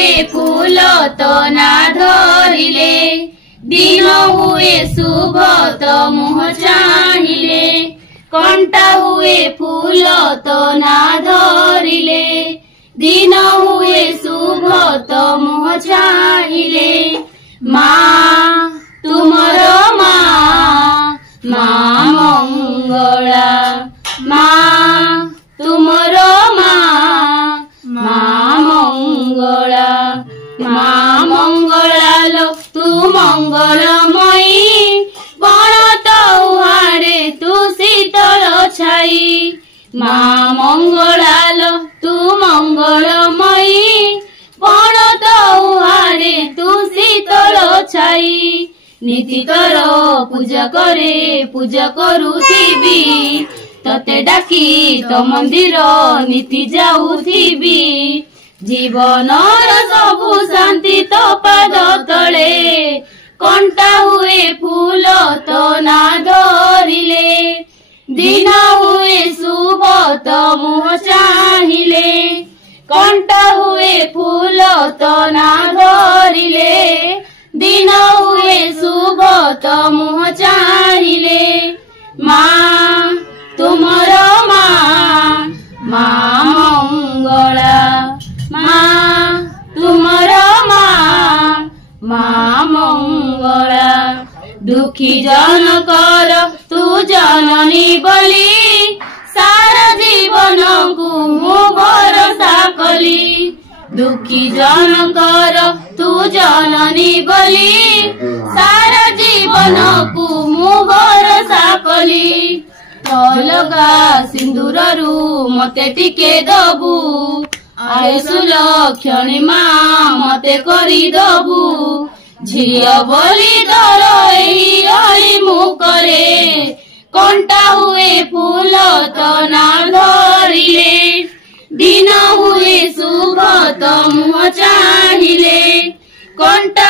हुए फूल तो ना धरिले दिन हुए शुभ तो मुह चाहिले कंटा हुए फूल तो ना धरिले दिन हुए शुभ तो मुह चाहिले माँ तुमरो माँ माँ मंगला माँ तुमरो माँ माँ मंगला माँ मंगला लो तू मंगलमयी बण तौहारे तू शीतल छाई माँ मंगला लो तू मंगलमयी बण तौहारे तू शीतल छाई नीति तर पूजा करे पूजा करुथिबी तते डाकी तो मंदिर नीति जाऊथिबी जीवनर सबु शांति तो पाद तले कंटा हुए फूल तो ना धरिले दिन हुए शुभ तो मुह चाहिले कंटा हुए फूल तो ना धरिले दिन हुए शुभ तो मुह चाहिले माँ तुमरो माँ माँ मंगला माँ तुमरो माँ माँ मंगला दुखी जन कर तू जननी बोली सारा जीवन को मु भरोसा कली दुखी जन कर तू जननी बोली सारा जीवन को मु भरोसा कली अलगा सिंदूररू मते टिके दबू आयुषुल क्षणी माँ मते करी दबू झियो बोली दर एही अली मुखरे कंटा हुए फूल तो ना धरिले दिन हुए शुभ तो मुह चाहिले कंटा